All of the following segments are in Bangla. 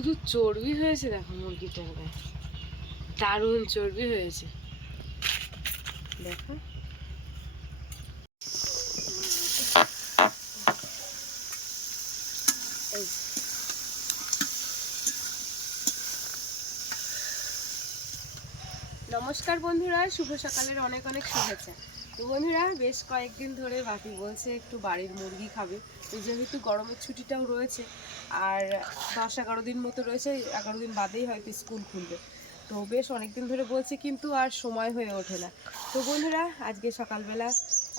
শুধু চর্বি হয়েছে দেখো মুরগিটার গায়ে, দারুণ চর্বি হয়েছে দেখো। নমস্কার বন্ধুরা, শুভ সকালের অনেক অনেক শুভেচ্ছা। তো বন্ধুরা, বেশ কয়েকদিন ধরে বাপি বলছে একটু বাড়ির মুরগি খাবে। তো যেহেতু গরমের ছুটিটাও রয়েছে আর 10-11 দিন মতো রয়েছে, 11 দিন বাদেই হয়তো স্কুল খুলবে, তো বেশ অনেক দিন ধরে বলছে কিন্তু আর সময় হয়ে ওঠে না। তো বন্ধুরা, আজকে সকালবেলা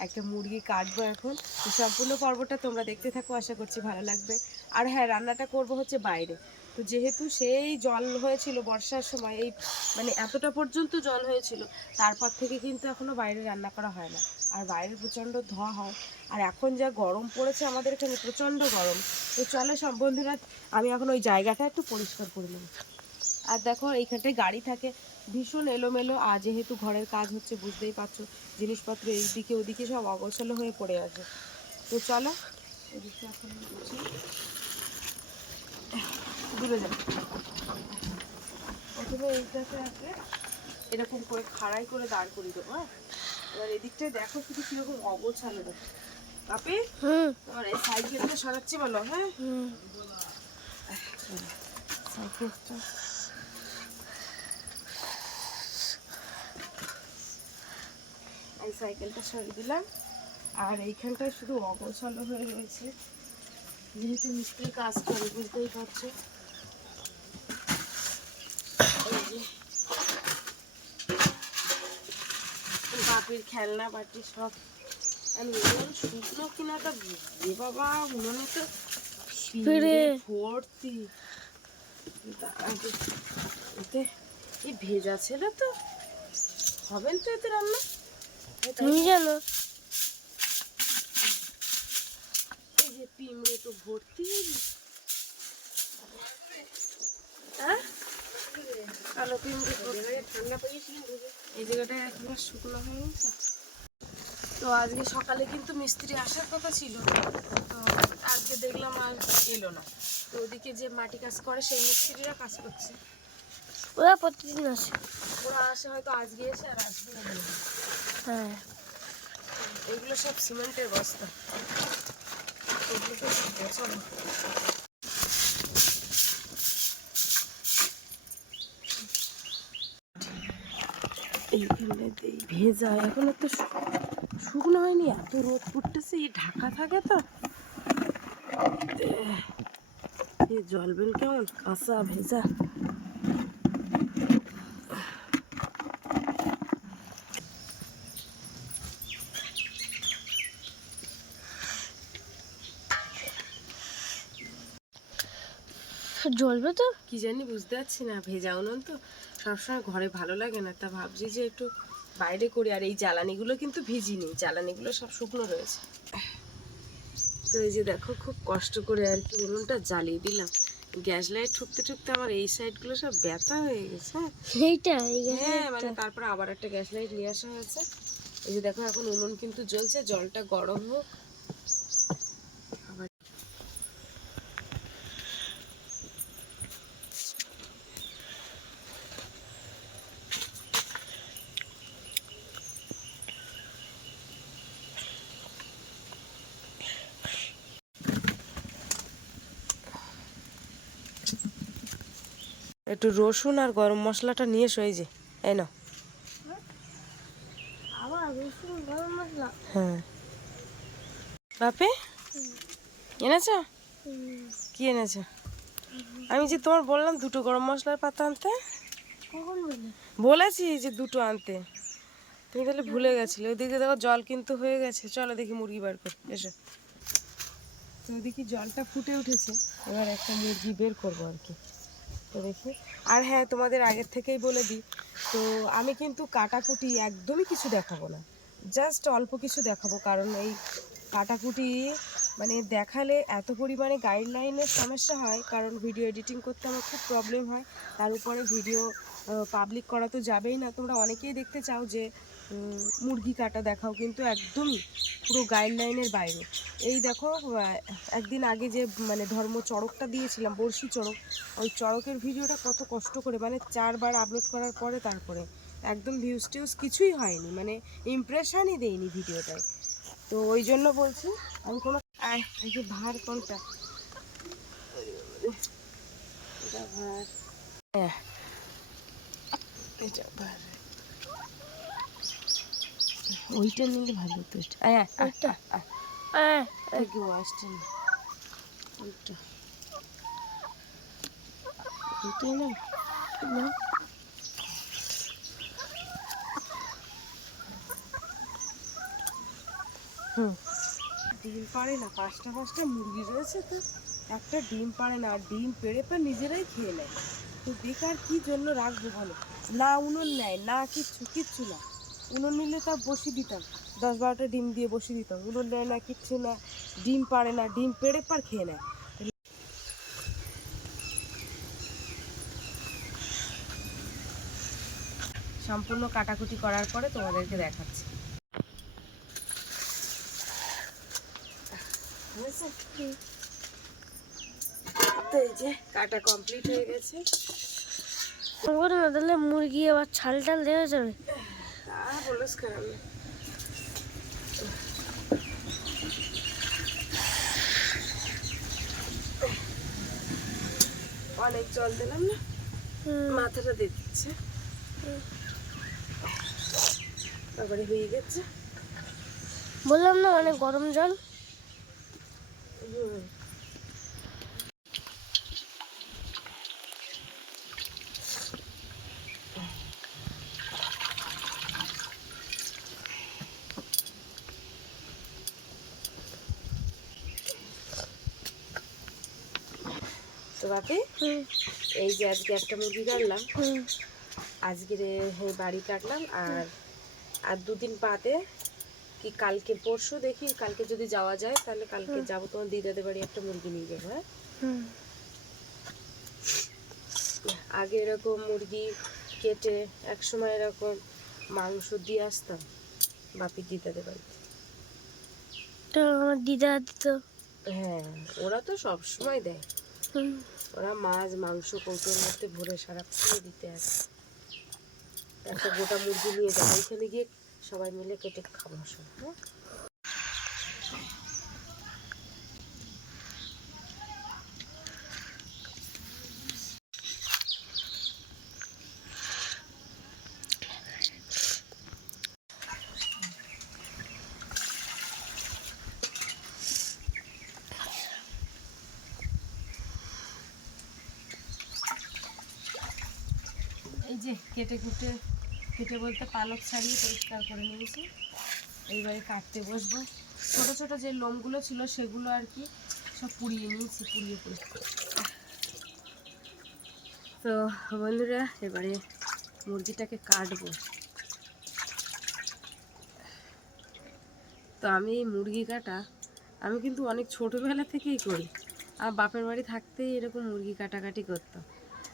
একটা মুরগি কাটবো এখন। তো সম্পূর্ণ পর্বটা তোমরা দেখতে থাকো, আশা করছি ভালো লাগবে। আর হ্যাঁ, রান্নাটা করব হচ্ছে বাইরে। তো যেহেতু সেই জল হয়েছিল বর্ষার সময়, এই মানে এতটা পর্যন্ত জল হয়েছিল, তারপর থেকে কিন্তু এখনো বাইরে রান্না করা হয় না। আর বাইরে প্রচণ্ড ধোঁয়া হয়, আর এখন যা গরম পড়েছে আমাদের এখানে, প্রচণ্ড গরম। তো চলো সব বন্ধুরা, আমি এখন ওই জায়গাটা একটু পরিষ্কার করে নেব। আর দেখো এইখানটায় গাড়ি থাকে, ভীষণ এলোমেলো। আর যেহেতু ঘরের কাজ হচ্ছে বুঝতেই পারছো, জিনিসপত্র এইদিকে ওদিকে সব অগোছালো হয়ে পড়ে আছে। তো চলো এদিকে এখন দূরে যাবো। প্রথমে এইটাতে আছে এরকম করে খাড়াই করে দাঁড় করিয়ে দেবো। হ্যাঁ, এবার এদিকটায় দেখো শুধু কিরকম অগোছালো দেখো। আপনি তোমার এই সাইকেলটা সরাচ্ছি বলো। হ্যাঁ, সাইকেলটা এই সাইকেলটা সরিয়ে দিলাম। আর এইখানটায় শুধু অগোছালো হয়ে রয়েছে, যেহেতু মিস্ত্রি কাজ করে বুঝতেই পারছো। বাপির খেলনা বাটি সব, আমি শুকনো কিনা তো এ বাবা উনুনে তো ভর্তি। এতে এই ভেজা ছিল তো, হবেন তো এতে রান্না, তুমি জানো। এই যে পিমড়ে তো ভর্তি। হ্যাঁ, কালো পিমড়ে ঠান্ডা পেয়েছিলাম, এই জায়গাটায় একবার শুকনো হয়ে গেছে। তো আজকে সকালে কিন্তু মিস্ত্রি আসার কথা ছিল, তো আজকে দেখলাম আর এলো না। তো ওদিকে যে মাটি কাজ করে সেই মিস্ত্রিরা কাজ করছে, ওরা প্রতিদিন আসে। ওরা আসে হয়তো আজকে এসে আর আসবে না। হ্যাঁ, এগুলো সব সিমেন্টের বস্তা, এগুলো তো সব গোছানো। এইখানে ভেজা, এখনো তো শুকনো হয়নি, এত রোদ পড়তেছে। এই ঢাকা থাকে তো, এই জল বেল কেমন কাঁচা ভেজা। জ্বলবে তো কি জানি, বুঝতে পারছি না। ভেজা উনুন তো সবসময় ঘরে ভালো লাগে না, তা ভাবছি যে একটু বাইরে করি। আর এই জ্বালানিগুলো কিন্তু ভিজিনি, জ্বালানিগুলো সব শুকনো রয়েছে। তো এই যে দেখো, খুব কষ্ট করে আর কি উনুনটা জ্বালিয়ে দিলাম। গ্যাস লাইট ঠুকতে ঠুকতে আমার এই সাইডগুলো সব ব্যথা হয়ে গেছে। হ্যাঁ, মানে তারপরে আবার একটা গ্যাস লাইট নিয়ে আসা হয়েছে। এই যে দেখো, এখন উনুন কিন্তু জ্বলছে, জলটা গরম হোক। একটু রসুন আর গরম মশলাটা নিয়ে এসো, এই যে এই নাও। হ্যাঁ বাপে, এনেছো? কি এনেছো? আমি যে তোমার বললাম দুটো গরম মশলার পাতা আনতে, বলেছি যে দুটো আনতে, তুমি তাহলে ভুলে গেছিলে। ওইদিকে দেখো জল কিন্তু হয়ে গেছে, চলো দেখি মুরগি বার কর এসো। তো ওইদিকে জলটা ফুটে উঠেছে, এবার একটা মুরগি বের করবো আর কি। তো দেখি। আর হ্যাঁ, তোমাদের আগের থেকেই বলে দিই, তো আমি কিন্তু কাটাকুটি একদমই কিছু দেখাবো না, জাস্ট অল্প কিছু দেখাবো। কারণ এই কাটাকুটি মানে দেখালে এত পরিমাণে গাইডলাইনের সমস্যা হয়, কারণ ভিডিও এডিটিং করতে আমার খুব প্রবলেম হয়। তার উপরে ভিডিও পাবলিক করা তো যাবেই না। তোমরা অনেকেই দেখতে চাও যে মুরগি কাটা দেখাও, কিন্তু একদমই পুরো গাইডলাইনের বাইরে। এই দেখো একদিন আগে যে মানে ধর্ম চড়কটা দিয়েছিলাম, বড়শি চড়ক, ওই চড়কের ভিডিওটা কত কষ্ট করে মানে 4বার আপলোড করার পরে তারপরে একদম ভিউজ টিউজ কিছুই হয়নি, মানে ইমপ্রেশনই দেয়নি ভিডিওটায়। তো ওই জন্য বলছি আমি কোনো ভার কোনটা এটা ভার, হ্যাঁ এটা ভার, ওইটা নিলে ভালো হতো। ওইটা আসছে না, ওইটা ওইটাই না। ডিম পাড়ে না, 5টা মুরগি রয়েছে, তো একটা ডিম পাড়ে না, আর ডিম পেড়ে নিজেরাই খেয়ে নেয়। তো বেকার কি জন্য রাখবো ভালো, না উনুন নেয় না কিচ্ছু না। উনুন নিলে তা বসিয়ে দিতাম, 10-12টা ডিম দিয়ে বসিয়ে দিতাম। উনুন নেয় না, কিচ্ছু না, ডিম পাড়ে না, ডিম পেড়ে খেয়ে নেয়। সম্পূর্ণ কাটাকুটি করার পরে তোমাদেরকে দেখাচ্ছি। তো এই যে কাটা কমপ্লিট হয়ে গেছে। তাহলে মুরগি আবার ছাল টাল দেওয়া যাবে? বলিস খারাপ না, অনেক জল দিলাম না, মাথাটা দিয়ে দিচ্ছে, তারপরে হয়ে গেছে। বললাম না অনেক গরম জল। তো বাপি, এই যে আজকে একটা মুরগি কাটলাম, আজকের বাড়ি কাটলাম, আর 2 দিন বাদে কি কালকে পরশু দেখি, কালকে যদি যাওয়া যায় তাহলে কালকে যাবো তোমার দিদাদের বাড়ি, একটা মুরগি নিয়ে যাবো। হ্যাঁ, আগে এরকম মুরগি কেটে একসময় এরকম মাংস দিয়ে আসতাম বাপির দিদাদের বাড়িতে। তো আমার দিদা দিত। হ্যাঁ, ওরা তো সব সময় দেয়, ওরা মাছ মাংস কৌটোর মধ্যে ভরে সারাক্ষণ দিতে আসে। একটা গোটা মুরগি নিয়ে যাবো, ওইখানে গিয়ে সবাই মিলে কেটে খাবো সব। হ্যাঁ, এই যে কেটে বলতে পালক ছাড়িয়ে পরিষ্কার করে নিয়েছি। এইবারে কাটতে বসবো। ছোট ছোট যে লোমগুলো ছিল সেগুলো আর কি সব পুড়িয়ে নিয়েছি, পুড়িয়ে পরিষ্কার। তো বন্ধুরা, এবারে মুরগিটাকে কাটবো। তো আমি এই মুরগি কাটা আমি কিন্তু অনেক ছোটোবেলা থেকেই করি। আর বাপের বাড়ি থাকতেই এরকম মুরগি কাটাকাটি করতাম।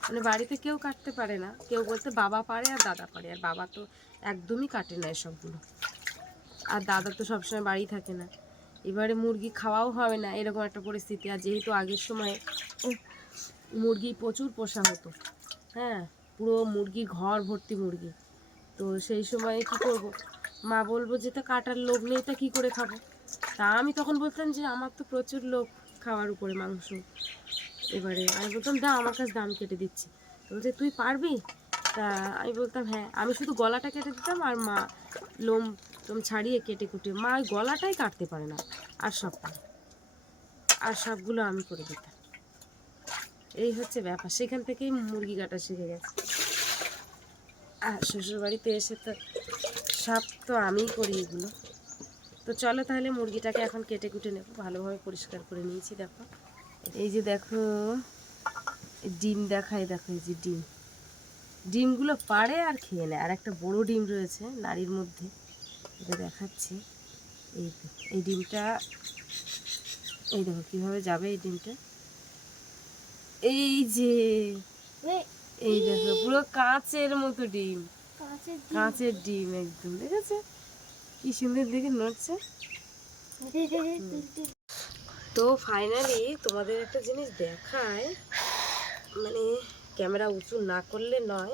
মানে বাড়িতে কেউ কাটতে পারে না, কেউ বলতে বাবা পারে আর দাদা পারে, আর বাবা তো একদমই কাটে না এসবগুলো, আর দাদা তো সবসময় বাড়ি থাকে না। এবারে মুরগি খাওয়াও হবে না, এরকম একটা পরিস্থিতি। আর যেহেতু আগের সময় মুরগি প্রচুর পোষা হতো, হ্যাঁ, পুরো মুরগির ঘর ভর্তি মুরগি, তো সেই সময় কি করব, মা বলবো যে তা কাটার লোক নেই, তা কী করে খাবো। তা আমি তখন বলতাম যে আমার তো প্রচুর লোক খাওয়ার উপরে মাংস। এবারে আমি বলতাম দা, আমার কাছে দাম কেটে দিচ্ছি। বলছে তুই পারবি? তা আমি বলতাম হ্যাঁ। আমি শুধু গলাটা কেটে দিতাম, আর মা লোম ছাড়িয়ে কেটে কুটিয়ে, মা ওই গলাটাই কাটতে পারে না, আর সব পারে, আর সবগুলো আমি করে দিতাম। এই হচ্ছে ব্যাপার, সেখান থেকেই মুরগি কাটা শিখে গেছে। আর শ্বশুরবাড়িতে এসে তো সব তো আমিই করি এগুলো। তো চলো তাহলে মুরগিটাকে এখন কেটে কুটে নেবো, ভালোভাবে পরিষ্কার করে নিয়েছি। দেখো, এই যে দেখো ডিম দেখায়, দেখো এই যে ডিমগুলো পাড়ে আর খেয়ে নেয়। আর একটা বড় ডিম রয়েছে নাড়ির মধ্যে, এটা দেখাচ্ছি। এই ডিমটা, এই দেখো কীভাবে যাবে এই ডিমটা, এই যে এই দেখো পুরো কাঁচের মতো ডিম। কাঁচের ডিম একদম, দেখেছে কি সুন্দর দেখে নড়ছে। তো ফাইনালি তোমাদের একটা জিনিস দেখায়, মানে ক্যামেরা উঁচু না করলে নয়,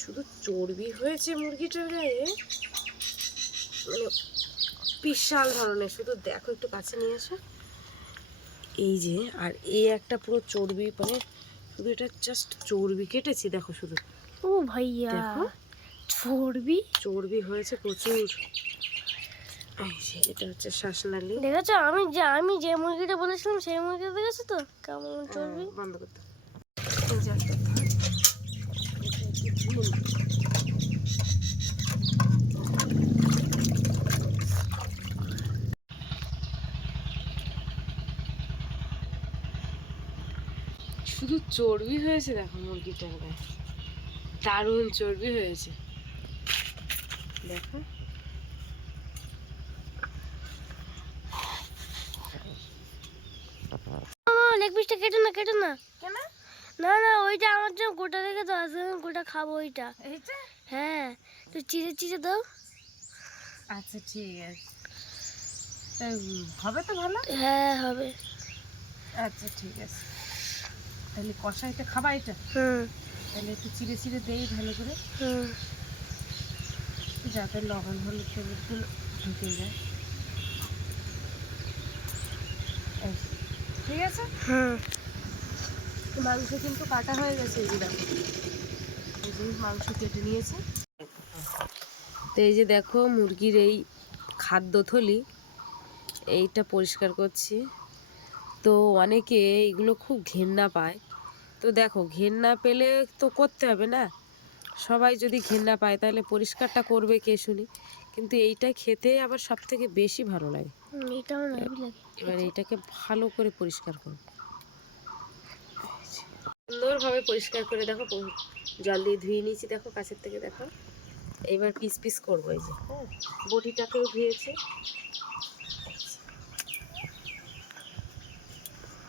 শুধু চর্বি হয়েছে মুরগিটার গায়ে, মানে বিশাল ধরনের। শুধু দেখো, একটু কাছে নিয়ে আসো, এই যে, আর এই একটা পুরো চর্বি, মানে শুধু এটা জাস্ট চর্বি কেটেছি, দেখো শুধু। ও ভাইয়া, দেখো চর্বি চর্বি হয়েছে প্রচুর। এই যে এটা হচ্ছে শ্বাসনালী। দেখেছো? আমি যে মুরগিটা বলেছিলাম সেই মুরগিটা দেখেছো তো কেমন চর্বি। বন্ধ করতে। এই যে একটা থাক। এটা একটু ধুয়ে নিই। শুধু চর্বি হয়েছে, দেখো মুরগিটার গায়ে দারুণ চর্বি হয়েছে, দেখো। লেগ পিসটা কেটে না, কেটে না। কেন? না না, ওইটা আমার জন্য গোটা রেখে দাও, আজকে আমি গোটা খাবো ওইটা। এইটা? হ্যাঁ, তো চিড়ে চিড়ে দাও। আচ্ছা ঠিক আছে, তা হবে তো ভালো। হ্যাঁ হবে। আচ্ছা ঠিক আছে, তাহলে কষাইতে খাবা এটা? হুম তাহলে একটু চিড়ে চিড়ে দেই ভালো করে, হুম। যাতে লবণ হলুদ টলুদগুলো ঢুকে যায়। এই, ঠিক আছে। হুম। মাংস কিন্তু কাটা হয়ে গেছে, এই যে দেখো, এই যে মাংস কেটে নিয়েছে। তো এই যে দেখো মুরগির এই খাদ্য থলি, এইটা পরিষ্কার করছি। তো অনেকে এগুলো খুব ঘেন্না পায়, তো দেখো ঘেন্না পেলে তো করতে হবে না, সবাই যদি ঘেন্না পায় তাহলে পরিষ্কারটা করবে কে শুনি, কিন্তু এইটা খেতে আবার সব থেকে বেশি ভালো লাগে। এটা আমার হেভি লাগে। এবার এইটাকে ভালো করে পরিষ্কার করো, সুন্দরভাবে পরিষ্কার করে, দেখো জল দিয়ে ধুয়ে নিয়েছি, দেখো কাছের থেকে দেখো। এবার পিস পিস করবো, এই যে হ্যাঁ, বটিটাকেও ধুয়েছি।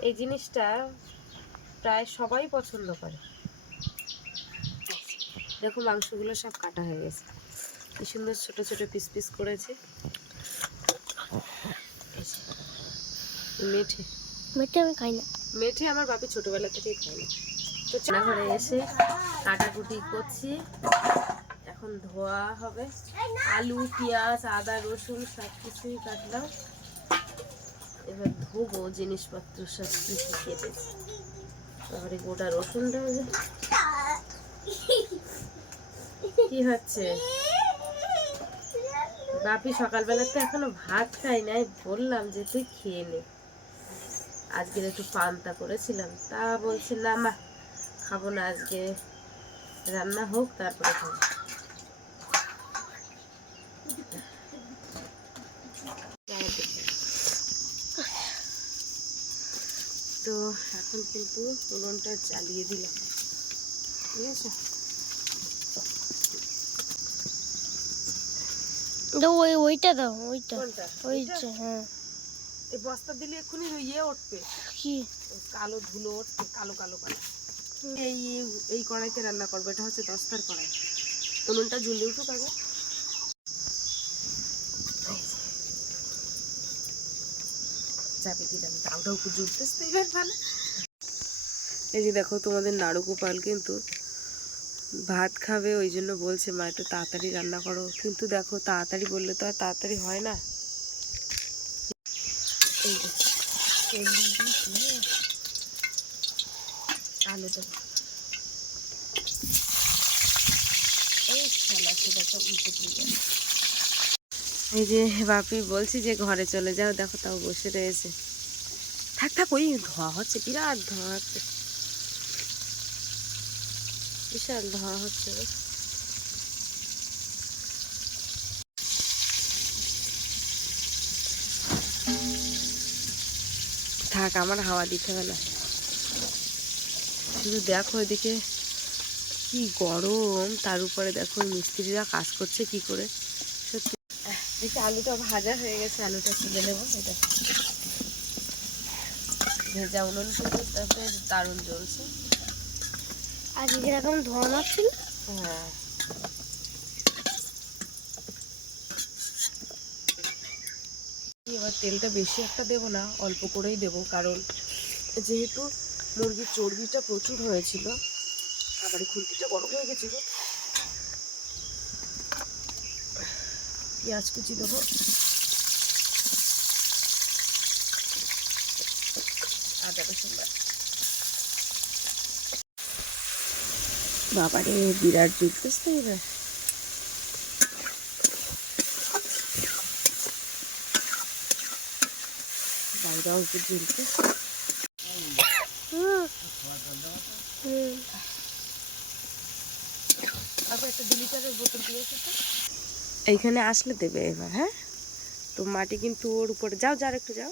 এই জিনিসটা প্রায় সবাই পছন্দ করে। দেখো মাংসগুলো সব কাটা হয়ে গেছে, কি সুন্দর ছোট ছোট পিস পিস করেছে। মেঠে মেটে আমি খাই না। মেঠে আমার বাপি ছোটবেলা থেকেই খায় না। তো রান্নাঘরে এসে কাটাকুটি করছি, এখন ধোয়া হবে। আলু পেঁয়াজ আদা রসুন সব কিছুই কাটলাম, এবার ধোবো জিনিসপত্র সব কিছু কেটেছি। তারপরে গোটা রসুনটাও যে কি হচ্ছে, বাপি সকালবেলাতে এখনো ভাত খাই নাই, বললাম যে তুই খেয়ে নে, আজকে একটু পান্তা করেছিলাম, তা বলছি না মা খাবো না, আজকে রান্না হোক তারপরে খাবো। তো এখন কিন্তু উনুনটা চালিয়ে দিলাম, ঠিক আছে। ওইটা দাও, ওইটা কোনটা? ওইটা হ্যাঁ। এই বস্তা দিলে এক্ষুনি ইয়ে উঠবে, কি? কালো ধুলো উঠবে, কালো কালো কালো। এই এই কড়াইতে রান্না করবো, এটা হচ্ছে দস্তার কড়াই। উনুনটা জ্বলে উঠুক আগে। চাপে দিলাম, দাউ দাউ করে জুড়তেছে তো এবার ভালো। এই যে দেখো তোমাদের নাড়ু গোপাল কিন্তু ভাত খাবে, ওই জন্য বলছে মা একটু তাড়াতাড়ি রান্না করো, কিন্তু দেখো তাড়াতাড়ি বললে তো আর তাড়াতাড়ি হয় না। এই যে আলু দেবো, এই যে বাপি বলছি যে ঘরে চলে যাও, দেখো তাও বসে রয়েছে। থাক থাক, ওই ধোয়া হচ্ছে, বিরাট ধোয়া হচ্ছে, বিশাল ধোয়া হচ্ছে। থাক, আমার হাওয়া দিতে হবে না, শুধু দেখো এদিকে কি গরম, তার উপরে দেখো মিস্ত্রিরা কাজ করছে কি করে, সত্যি। দেখি আলুটা ভাজা হয়ে গেছে, আলুটা তুলে নেবো। এটা ভেজা উনুন কিন্তু বেশ দারুণ জ্বলছে। আর যেরকম ধোয়া মারছিল। হ্যাঁ, এবার তেলটা বেশি একটা দেবো না, অল্প করেই দেবো, কারণ যেহেতু মুরগির চর্বিটা প্রচুর হয়েছিল। আবার এই খুন্তিটা বড় হয়ে গেছিলো। পেঁয়াজ কুচি দেবো, আদা রসুন বাটা। বাবারে বিরাট জুটতেছে তো এবার। বাইরেও একটু ঝুলতে। তারপর একটা 2 লিটারের বোতল দিয়েছে তো, এইখানে আসলে দেবে এবার। হ্যাঁ, তো মাটি কিন্তু ওর উপরে। যাও যার একটু যাও।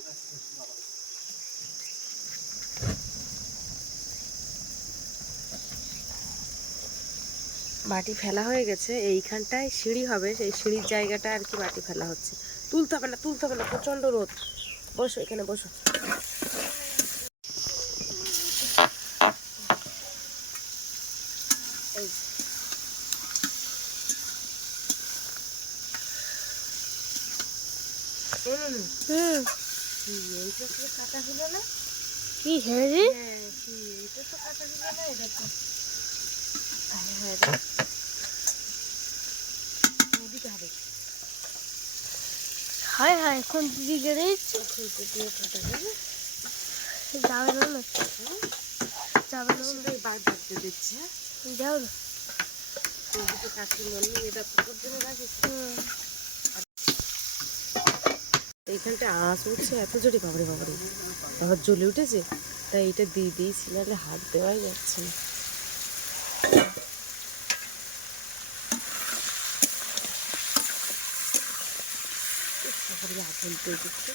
মাটি ফেলা হয়ে গেছে, এইখানটায় সিঁড়ি হবে, সেই সিঁড়ির জায়গাটা আর কি মাটি ফেলা হচ্ছে। তুলতে হবে না, তুলতে হবে না, প্রচন্ড রোদ। বসো এখানে, বসো। এই যে। এইটা তো কাটা হলো না। কি হেরি? হ্যাঁ, এইটা তো কাটা হলো না, এটা তো। হ্যাঁ, ওদিকে হবে। হায় হায়, কোন দিকে রয়েছে? খুলতে দিয়ে কাটা যাবে। যাবে না, যাবে না, সেটাই বার বাড়তে দিচ্ছে। যাও না। ওদিকে কাটি মনে এটা পুকুর জন্য রাখিস। এইখানটা আঁচ উঠছে এত জোরে, বাবারে বাবারে, আবার জ্বলে উঠেছে। তাই এটা দিয়ে দিয়েছি, নাহলে হাত দেওয়াই যাচ্ছে না। আগুন পেয়ে দিচ্ছে,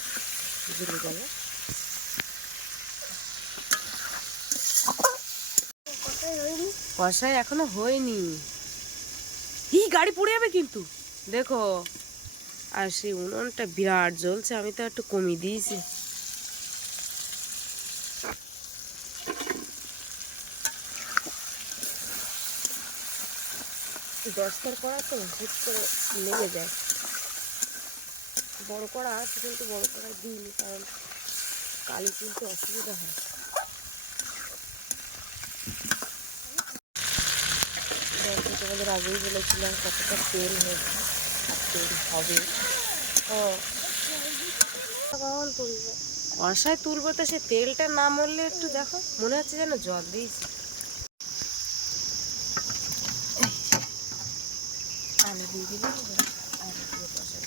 জ্বলে গেল। কষাই এখনো হয়নি। গাড়ি পুড়ে যাবে কিন্তু, দেখো। আর সেই উনুনটা বিরাট জ্বলছে, আমি তো একটু কমিয়ে দিয়েছি। দশটার কড়া তো হুট করে লেগে যায়। বড় কড়া আছে, কিন্তু বড় কড়ায় দিইনি, কারণ কালি কিন্তু অসুবিধা হয়। তোমাদের আগেই বলেছিলাম কতটা তেল হয়েছে, আর তেল হবে। কষায় তুলবো তো, সে তেলটা না মরলে একটু দেখো, মনে হচ্ছে যেন জল দিয়েছি। আলু দিয়ে দিলাম, আলু দিয়ে কষাই।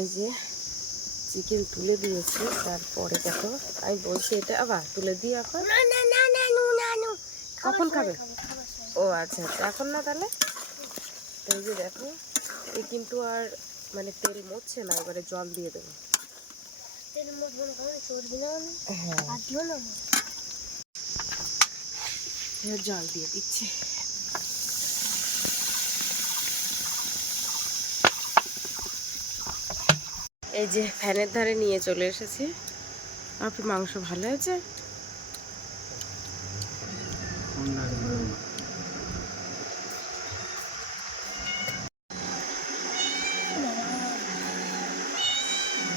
এই যে চিকেন তুলে দিয়েছি, তারপরে দেখো আমি বলছি এটা আবার তুলে দিই এখন। কখন খাবে? ও আচ্ছা আচ্ছা, এখন না তাহলে। এই যে দেখো, এই কিন্তু আর মানে তেল মরছে না, এবারে জল দিয়ে দেবো। হ্যাঁ, জল দিয়ে দিচ্ছি। এই যে ফ্যানের ধারে নিয়ে চলে এসেছি। আপনি মাংস ভালো হয়েছে?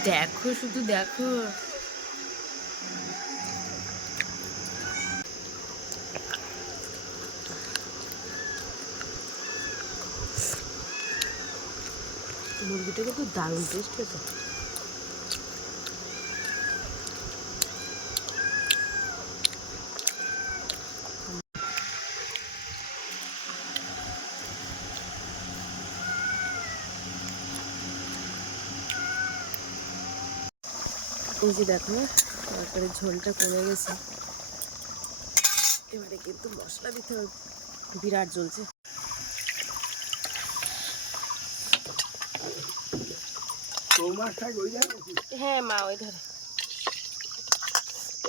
দেখো, শুধু দেখো। মুরগিটা কিন্তু দারুণ টেস্ট হয়েছে। এই যে দেখো, তারপরে ঝোলটা কমে গেছে। এবারে কিন্তু মশলা দিতে হবে, বিরাট জ্বলছে। হ্যাঁ মা, ওই ধরে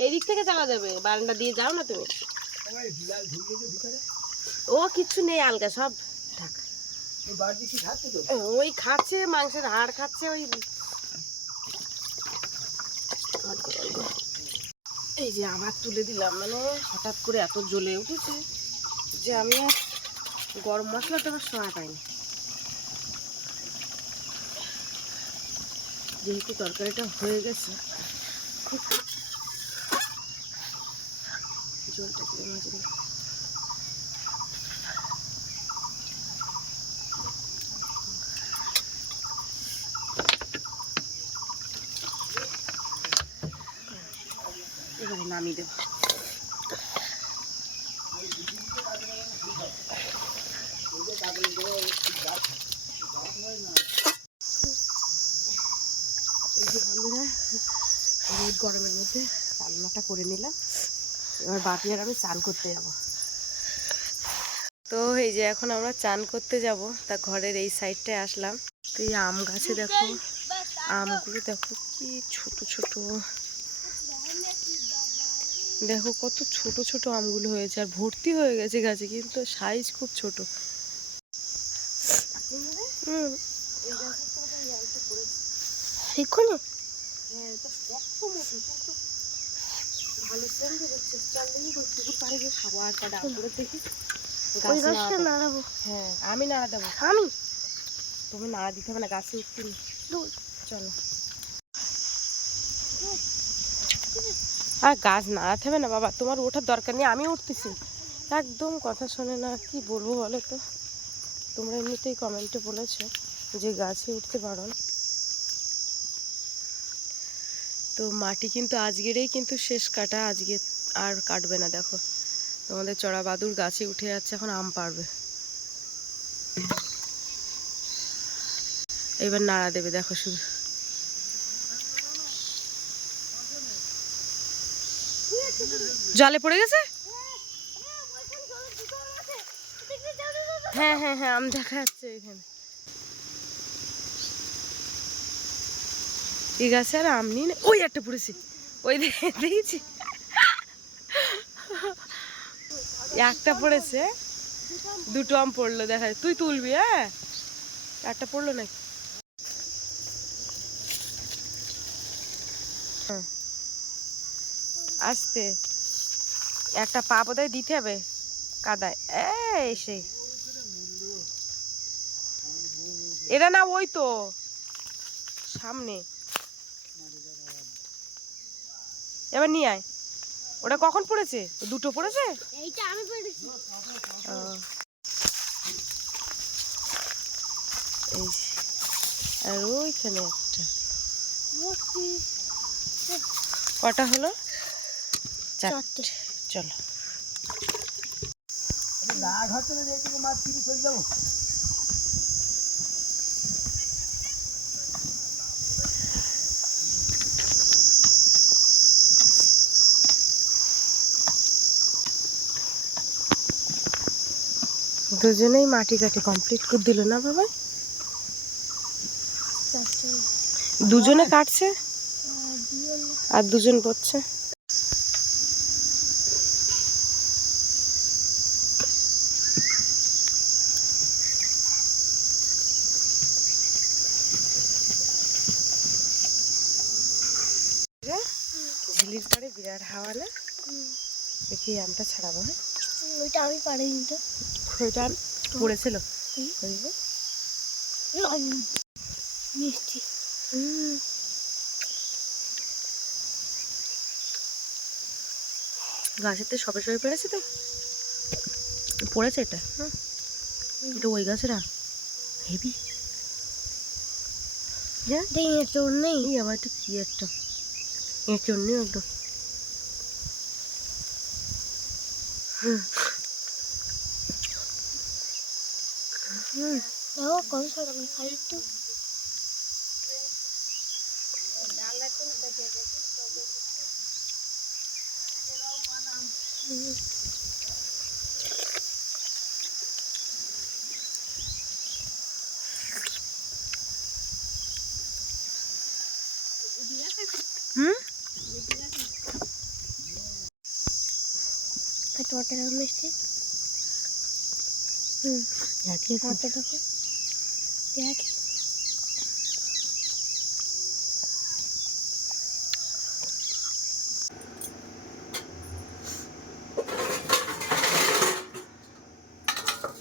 এই দিক থেকে যাওয়া যাবে, বারান্দা দিয়ে যাও না তুমি। ও কিচ্ছু নেই, আলগা সব ঢাকা। ওই খাচ্ছে, মাংসের হাড় খাচ্ছে। ওই এই যে আবার তুলে দিলাম, মানে হঠাৎ করে এত জ্বলে উঠেছে যে আমি আর গরম মশলাটা আমার শোয়া পাইনি। যেহেতু তরকারিটা হয়ে গেছে, জলটা দিয়ে মাঝে দিই। এবারে নামিয়ে দেবো। এই যে বন্ধুরা, রোদ গরমের মধ্যে রান্নাটা করে নিলাম। এবার বাপি আর আমি চান করতে যাব। তো এই যে এখন আমরা চান করতে যাব, তা ঘরের এই সাইডটায় আসলাম। তো এই আম গাছে দেখো, আমগুলো দেখো কি ছোট ছোট, দেখো কত ছোট ছোট আমগুলো হয়েছে, আর ভর্তি হয়ে গেছে গাছে, কিন্তু সাইজ খুব ছোট। শিখুন হ্যাঁ, এটা শক্ত মতো, কিন্তু ভালো সেন্ট হচ্ছে। চল দেখি পুকুর পাড়ে গিয়ে খাবো আর কটা আম করে দেখি। ওই গাছটা নাড়াবো। হ্যাঁ, আমি নাড়া দেবো। আমি তুমি নাড়া দিতে হবে না, গাছে উঠতে নি। চলো। আর গাছ নাড়াতে হবে না বাবা, তোমার ওঠার দরকার নেই, আমি উঠতেছি। একদম কথা শোনে না, কি বলবো বলো তো। তোমরা এমনিতেই কমেন্টে বলেছো যে গাছে উঠতে বারণ। তো মাটি কিন্তু আজকেরই কিন্তু শেষ কাটা, আজকে আর কাটবে না। দেখো তোমাদের চড়া বাদুর গাছে উঠে যাচ্ছে, এখন আম পারবে। এবার নাড়া দেবে, দেখো শুধু। জলে পড়ে গেছে। হ্যাঁ হ্যাঁ হ্যাঁ, আম দেখা যাচ্ছে এখানে। এই গাছে আর আম নিয়ে, ওই একটা পড়েছি, ওই দেখেছি একটা পড়েছে, দুটো আম পড়লো, দেখা তুই তুলবি। হ্যাঁ, একটা পড়লো নাকি। আসতে একটা পা বোধহয় দিতে হবে কাদায়। এই সেই এটা না, ওই তো সামনে। এবার নিয়ে আয়। ওটা কখন পড়েছে? দুটো পড়েছে। এইটা আমি পেরেছি। এই আর ওইখানে একটা। কটা হলো? চারটে। চলো। দুজনেই মাটি কাটি কমপ্লিট করে দিল না বাবা? দুজনে কাটছে আর দুজন বসছে। ঝিলির পরে বিরাট হাওয়া না, দেখি আমটা ছাড়াবো। হ্যাঁ, ওইটা আমি পারিনি তো। ওইটা পড়েছিল মিষ্টি। গাছেতে সবে সবে পেরেছে তো, পড়েছে এটা। এটা ওই গাছের আম, হেভি। এঁচড় নেই। আবার একটা কি একটা এঁচড় নেই একদম। দেখো কত সকালে খাই একটু। টমেটো মিষ্টি। হাতে দেখো দেখ।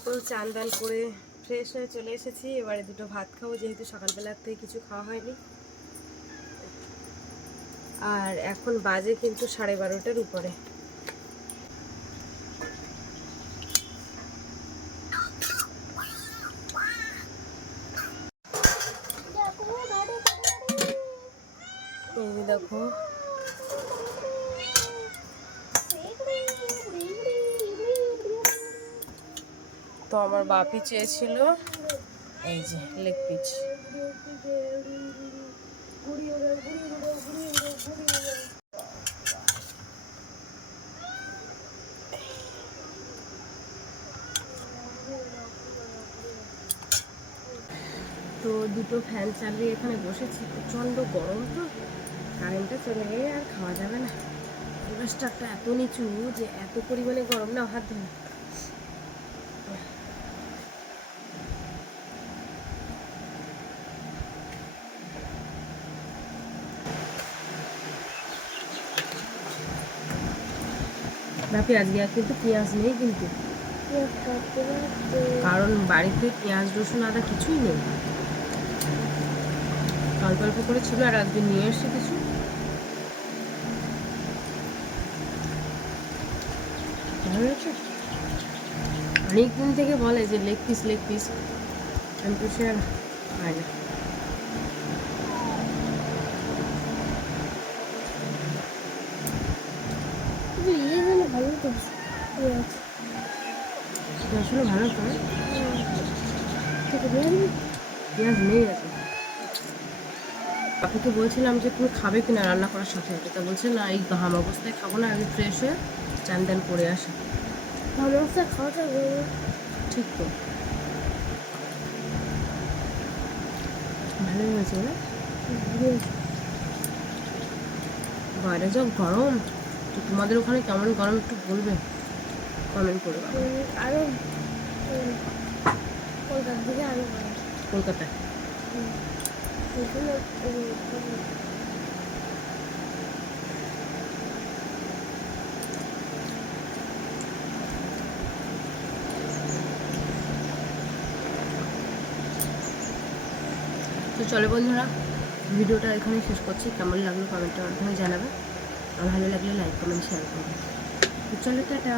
তো চান দান করে ফ্রেশ হয়ে চলে এসেছি। এবারে দুটো ভাত খাবো, যেহেতু সকালবেলার থেকে কিছু খাওয়া হয়নি। আর এখন বাজে কিন্তু 12:30 উপরে। এই যে দেখো তো আমার বাপি চেয়েছিল এই যে লেগ পিস। তো দুটো ফ্যান চালিয়ে এখানে বসেছি, প্রচণ্ড গরম, তো কারেন্টটা চলে গেলে আর খাওয়া যাবে না। পরিবেশটা এত নিচু যে এত পরিমাণে গরম না, হাত ধরে। বাপি আজকে আর কিন্তু পেঁয়াজ নেই কিন্তু, কারণ বাড়িতে পেঁয়াজ রসুন আদা কিছুই নেই, অল্প অল্প করে ছিল, আর আজকে নিয়ে এসে কিছু। ভালো হয়েছে। অনেকদিন থেকে বলে যে লেগ পিস, কিন্তু সে আর হয় না। আসলে ভালো করে পেঁয়াজ নেই আছে। বাপিকে বলছিলাম যে তুমি খাবে কিনা রান্না করার সাথে সাথে, তা বলছে না, এই ঘাম অবস্থায় খাবো না, আগে ফ্রেশ হয়ে চান টান করে আসা। ঘাম অবস্থায় খাওয়াটা ঠিক তো, ভালোই হয়েছে না? বাইরে যা গরম, তো তোমাদের ওখানে কেমন গরম একটু বলবে, কমেন্ট করে। আরো কলকাতার দিকে আরো কলকাতায় তো চলো বন্ধুরা, ভিডিওটা এখানে শেষ করছি। কেমন লাগলো কমেন্টের মাধ্যমে জানাবে, আর ভালো লাগলে লাইক কমেন্ট শেয়ার করবে। তো চলো টাটা।